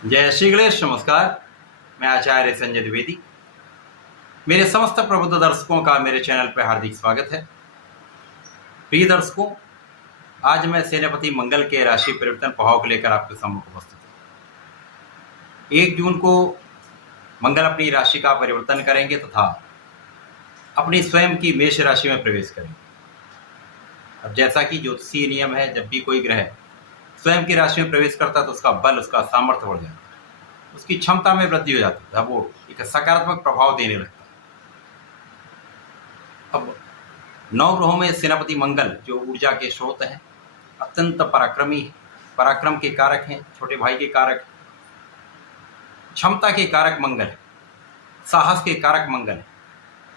जय श्री गणेश। नमस्कार। मैं आचार्य संजय द्विवेदी। मेरे समस्त प्रबुद्ध दर्शकों का मेरे चैनल पर हार्दिक स्वागत है। प्रिय दर्शकों, आज मैं सेनापति मंगल के राशि परिवर्तन प्रभाव को लेकर आपके सम्मुख उपस्थित हूँ। 1 जून को मंगल अपनी राशि का परिवर्तन करेंगे तथा अपनी स्वयं की मेष राशि में प्रवेश करेंगे। अब जैसा कि ज्योतिषीय नियम है, जब भी कोई ग्रह स्वयं की राशि में प्रवेश करता है तो उसका बल, उसका सामर्थ्य बढ़ जाता है, उसकी क्षमता में वृद्धि हो जाती है, वो एक सकारात्मक प्रभाव देने लगता है। अब 9 ग्रहों में सेनापति मंगल जो ऊर्जा के स्रोत हैं, अत्यंत पराक्रमी, पराक्रम के कारक हैं, छोटे भाई के कारक, क्षमता के कारक मंगल, साहस के कारक मंगल,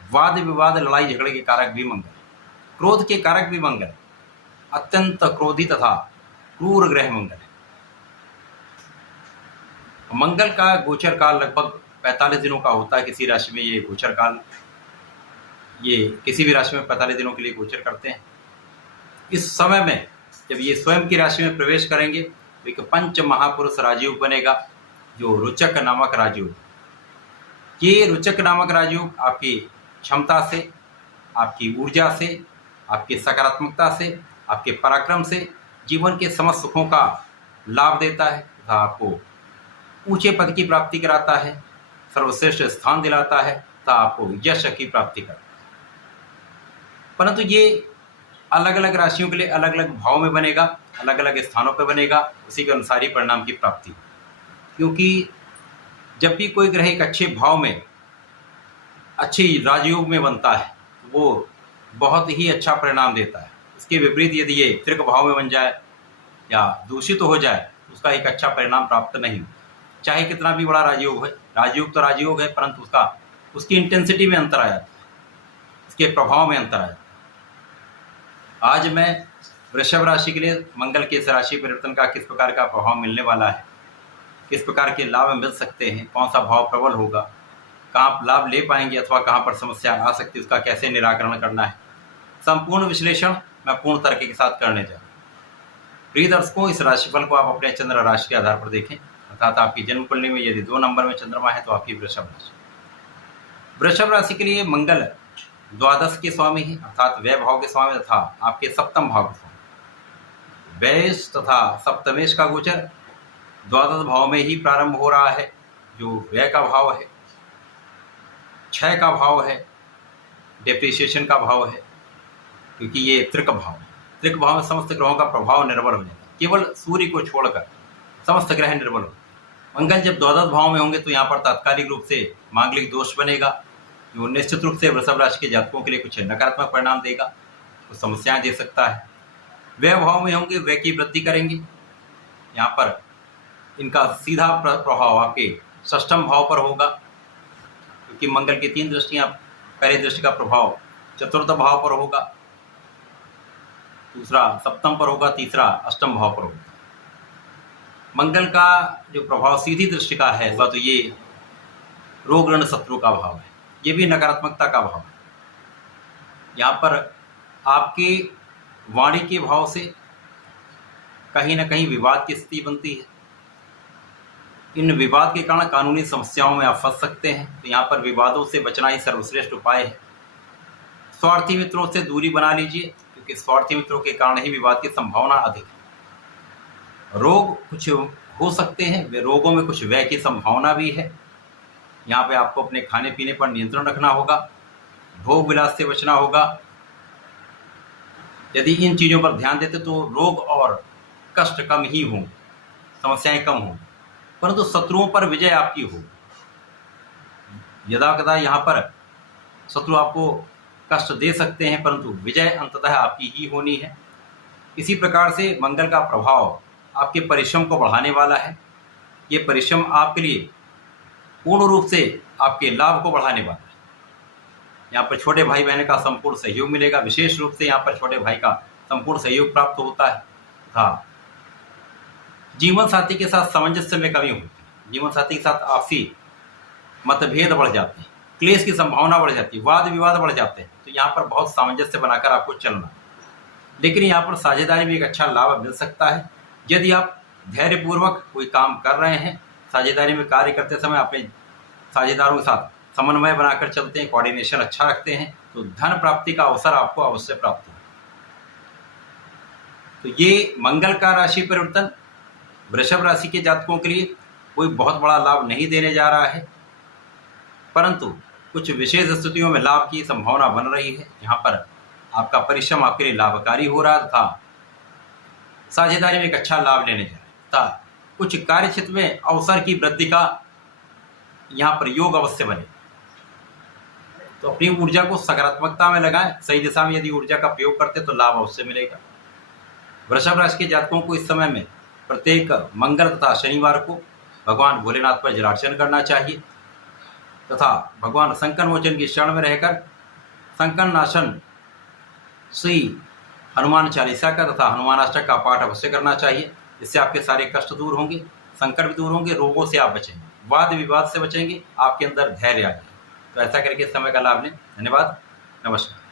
वाद विवाद लड़ाई झगड़े के कारक भी मंगल, क्रोध के कारक भी मंगल, अत्यंत क्रोधी तथा क्रूर ग्रह मंगल है। मंगल का गोचर काल लगभग 45 दिनों का होता है। किसी राशि में ये गोचर काल, ये किसी भी राशि में 45 दिनों के लिए गोचर करते हैं। इस समय में जब ये स्वयं की राशि में प्रवेश करेंगे तो एक पंच महापुरुष राजयोग बनेगा, जो रोचक नामक राजयोग। ये रोचक नामक राजयोग आपकी क्षमता से, आपकी ऊर्जा से, आपकी सकारात्मकता से, आपके पराक्रम से जीवन के समस्त सुखों का लाभ देता है तथा आपको ऊंचे पद की प्राप्ति कराता है, सर्वश्रेष्ठ स्थान दिलाता है तथा आपको यश की प्राप्ति कराता है। परंतु ये अलग अलग राशियों के लिए अलग अलग भाव में बनेगा, अलग अलग स्थानों पर बनेगा, उसी के अनुसार ही परिणाम की प्राप्ति। क्योंकि जब भी कोई ग्रह एक अच्छे भाव में, अच्छे राजयोग में बनता है, वो बहुत ही अच्छा परिणाम देता है। इसके विपरीत यदि ये त्रिक भाव में बन जाए या दूषित हो जाए, उसका एक अच्छा परिणाम प्राप्त नहीं हो। चाहे कितना भी बड़ा राजयोग है, राजयोग तो राजयोग है, परंतु उसकी इंटेंसिटी में अंतर आ जाता है, उसके प्रभाव में अंतर आ जाता है। आज मैं वृषभ राशि के लिए मंगल के इस राशि परिवर्तन का किस प्रकार का प्रभाव मिलने वाला है, किस प्रकार के लाभ मिल सकते हैं, कौन सा भाव प्रबल होगा, कहाँ आप लाभ ले पाएंगे अथवा कहाँ पर समस्या आ सकती है, उसका कैसे निराकरण करना है, संपूर्ण विश्लेषण मैं पूर्ण तर्क के साथ करने जा रहा हूँ। प्रिय दर्शकों, इस राशिफल को आप अपने चंद्र राशि के आधार पर देखें, अर्थात आपकी जन्म कुंडली में यदि 2 नंबर में चंद्रमा है तो आपकी वृषभ राशि। वृषभ राशि के लिए मंगल द्वादश के स्वामी है, अर्थात व्यय भाव के स्वामी तथा आपके सप्तम भाव के स्वामी। व्यय तथा सप्तमेश का गोचर द्वादश भाव में ही प्रारंभ हो रहा है, जो व्यय का भाव है, क्षय का भाव है, डेप्रिसिएशन का भाव है, क्योंकि ये त्रिक भाव है। त्रिक भाव में समस्त ग्रहों का प्रभाव निर्बल हो जाता है, केवल सूर्य को छोड़कर समस्त ग्रह निर्बल हो। मंगल जब द्वादश भाव में होंगे तो यहाँ पर तात्कालिक रूप से मांगलिक दोष बनेगा, जो निश्चित रूप से वृषभ राशि के जातकों के लिए कुछ नकारात्मक परिणाम देगा, कुछ समस्याएं दे सकता है। व्यय भाव में होंगे, व्यय की वृद्धि करेंगे। यहाँ पर इनका सीधा प्रभाव आपके षष्ठम भाव पर होगा, क्योंकि मंगल की 3 दृष्टियां, पहली दृष्टि का प्रभाव चतुर्थ भाव पर होगा, दूसरा सप्तम पर होगा, तीसरा अष्टम भाव पर होगा। मंगल का जो प्रभाव सीधी दृष्टि का है वह तो ये रोग ऋण शत्रु का भाव है, ये भी नकारात्मकता का भाव है। यहाँ पर आपके वाणी के भाव से कहीं ना कहीं विवाद की स्थिति बनती है। इन विवाद के कारण कानूनी समस्याओं में आप फंस सकते हैं, तो यहाँ पर विवादों से बचना ही सर्वश्रेष्ठ उपाय है। स्वार्थी मित्रों से दूरी बना लीजिए, क्योंकि स्वार्थी मित्रों के कारण ही विवाद की संभावना अधिक है। रोग कुछ हो सकते हैं, वे रोगों में कुछ व्यय की संभावना भी है। यहाँ पे आपको अपने खाने पीने पर नियंत्रण रखना होगा, भोग विलास से बचना होगा। यदि इन चीज़ों पर ध्यान देते तो रोग और कष्ट कम ही हों, समस्याएं कम हों, परंतु शत्रुओं पर विजय आपकी हो। यदा कदा यहाँ पर शत्रु आपको कष्ट दे सकते हैं, परंतु विजय अंततः आपकी ही होनी है। इसी प्रकार से मंगल का प्रभाव आपके परिश्रम को बढ़ाने वाला है। ये परिश्रम आपके लिए पूर्ण रूप से आपके लाभ को बढ़ाने वाला है। यहाँ पर छोटे भाई बहन का संपूर्ण सहयोग मिलेगा, विशेष रूप से यहाँ पर छोटे भाई का संपूर्ण सहयोग प्राप्त होता है। हाँ, जीवन साथी के साथ सामंजस्य में कमी होती है, जीवन साथी के साथ आपसी मतभेद बढ़ जाते हैं, क्लेश की संभावना बढ़ जाती है, वाद विवाद बढ़ जाते हैं। तो यहाँ पर बहुत सामंजस्य बनाकर आपको चलना। लेकिन यहाँ पर साझेदारी में एक अच्छा लाभ मिल सकता है। यदि आप धैर्यपूर्वक कोई काम कर रहे हैं, साझेदारी में कार्य करते समय अपने साझेदारों के साथ समन्वय बनाकर चलते हैं, कोऑर्डिनेशन अच्छा रखते हैं, तो धन प्राप्ति का अवसर आपको अवश्य प्राप्त हो। तो ये मंगल का राशि परिवर्तन वृषभ राशि के जातकों के लिए कोई बहुत बड़ा लाभ नहीं देने जा रहा है, परंतु कुछ विशेष स्थितियों में लाभ की संभावना बन रही है। यहाँ पर आपका परिश्रम आपके लिए लाभकारी हो रहा था, साझेदारी में एक अच्छा लाभ लेने जा रहा था, कुछ कार्य क्षेत्र में अवसर की वृद्धि का यहाँ पर योग अवश्य बने। तो अपनी ऊर्जा को सकारात्मकता में लगाएं, सही दिशा में यदि ऊर्जा का प्रयोग करते तो लाभ अवश्य मिलेगा। वृषभ राशि के जातकों को इस समय में प्रत्येक मंगल तथा शनिवार को भगवान भोलेनाथ पर जलार्चन करना चाहिए तथा भगवान संकट मोचन की शरण में रहकर संकट नाशन श्री हनुमान चालीसा का तथा हनुमानाष्टक का पाठ अवश्य करना चाहिए। इससे आपके सारे कष्ट दूर होंगे, संकट भी दूर होंगे, रोगों से आप बचेंगे, वाद विवाद से बचेंगे, आपके अंदर धैर्य आ जाएगा। तो ऐसा करके समय का लाभ लें। धन्यवाद, नमस्कार।